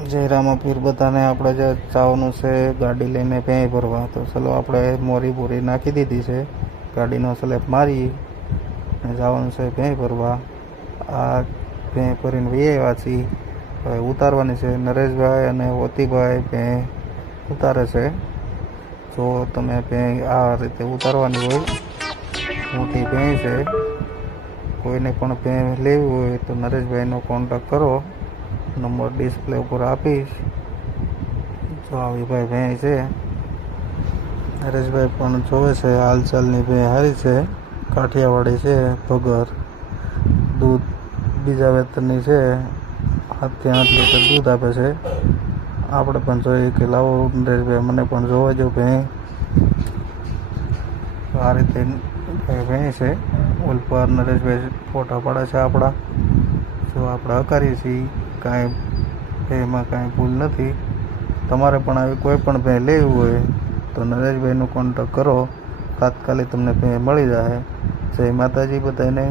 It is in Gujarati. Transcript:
જય રામાપીર બધાને. આપણે જે જવાનું છે ગાડી લઈને ભેં ભરવા, તો ચલો આપણે મોરી બોરી નાખી દીધી છે, ગાડીનો સ્લેપ મારી અને જવાનું છે ભેં ભરવા. આ ભેં ભરીને વહી આવ્યા છીએ, હવે ઉતારવાની છે. નરેશભાઈ અને ઓતીભાઈ ભેં ઉતારે છે. જો તમે ભેં આ રીતે ઉતારવાની હોય, મોટી ભેં છે. કોઈને પણ ભેં લેવી હોય તો નરેશભાઈનો કોન્ટેક્ટ કરો, નંબર ડિસ્પ્લે ઉપર આપીશ. જો આવી ભાઈ ભેં છે. નરેશભાઈ પણ જોવે છે. હાલચાલની ભેં સારી છે, કાઠિયાવાડી છે, ભગર દૂધ બીજા વેતરની છે, 7 થી 8 લીટર દૂધ આપે છે. આપણે પણ જોઈએ કે લાવો નરેશભાઈ મને પણ જોવા જો ભેં. આ રીતે ભેં છે. ઓલપાર નરેશભાઈ ફોટા પાડે છે આપણા. જો આપણે હકારીએ છીએ, કાંઈ ભેંમાં કાંઈ ભૂલ નથી. તમારે પણ આવી કોઈ પણ ભેં લેવી હોય તો નરેશભાઈનો કોન્ટેક્ટ કરો, તાત્કાલિક તમને ભેં મળી જાય. જય માતાજી બધાને.